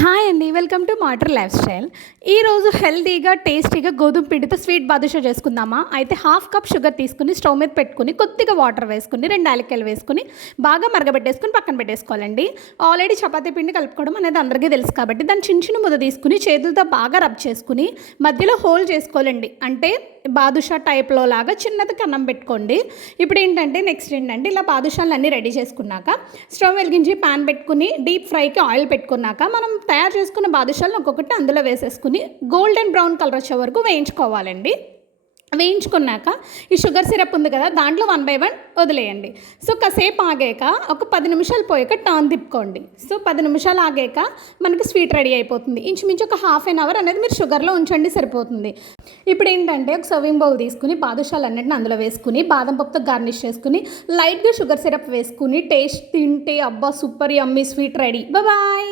Hi అండి welcome to matter lifestyle. ఈరోజు హెల్దీగా టేస్టీగా గోధుమ పిండితో స్వీట్ బాదుషా చేసుకుందామా? అయితే హాఫ్ కప్ షుగర్ తీసుకుని స్టవ్ మీద పెట్టుకుని కొద్దిగా వాటర్ వేసుకుని రెండు యాలక్కాయలు వేసుకుని బాగా మరగబెట్టేసుకుని పక్కన పెట్టేసుకోవాలండి. ఆల్రెడీ చపాతీ పిండి కలుపుకోవడం అనేది అందరికీ తెలుసు కాబట్టి దాన్ని చిన్న చిన్న ముద్ద తీసుకుని చేతులతో బాగా రబ్ చేసుకుని మధ్యలో హోల్ చేసుకోవాలండి. అంటే బాదుషా టైప్లో లాగా చిన్నది కన్నం పెట్టుకోండి. ఇప్పుడు ఏంటంటే నెక్స్ట్ ఏంటంటే ఇలా బాదుషాలు అన్నీ రెడీ చేసుకున్నాక స్టవ్ వెలిగించి పాన్ పెట్టుకుని డీప్ ఫ్రైకి ఆయిల్ పెట్టుకున్నాక మనం తయారు చేసుకున్న బాదుషాలను ఒక్కొక్కటి అందులో వేసేసుకుని గోల్డెన్ బ్రౌన్ కలర్ వచ్చే వరకు వేయించుకోవాలండి. వేయించుకున్నాక ఈ షుగర్ సిరప్ ఉంది కదా దాంట్లో వన్ బై వన్ వదిలేయండి. సో కాసేపు ఆగాక ఒక పది నిమిషాలు పోయాక టర్న్ తిప్పుకోండి. సో పది నిమిషాలు ఆగాక మనకి స్వీట్ రెడీ అయిపోతుంది. ఇంచుమించు ఒక హాఫ్ అన్ అవర్ అనేది మీరు షుగర్లో ఉంచండి సరిపోతుంది. ఇప్పుడు ఏంటంటే ఒక సర్వింగ్ బౌల్ తీసుకుని బాదుషాలు అన్నిటిని అందులో వేసుకుని బాదం పప్పుతో గార్నిష్ చేసుకుని లైట్గా షుగర్ సిరప్ వేసుకుని టేస్ట్ తింటే అబ్బా super yummy sweet ready. Bye!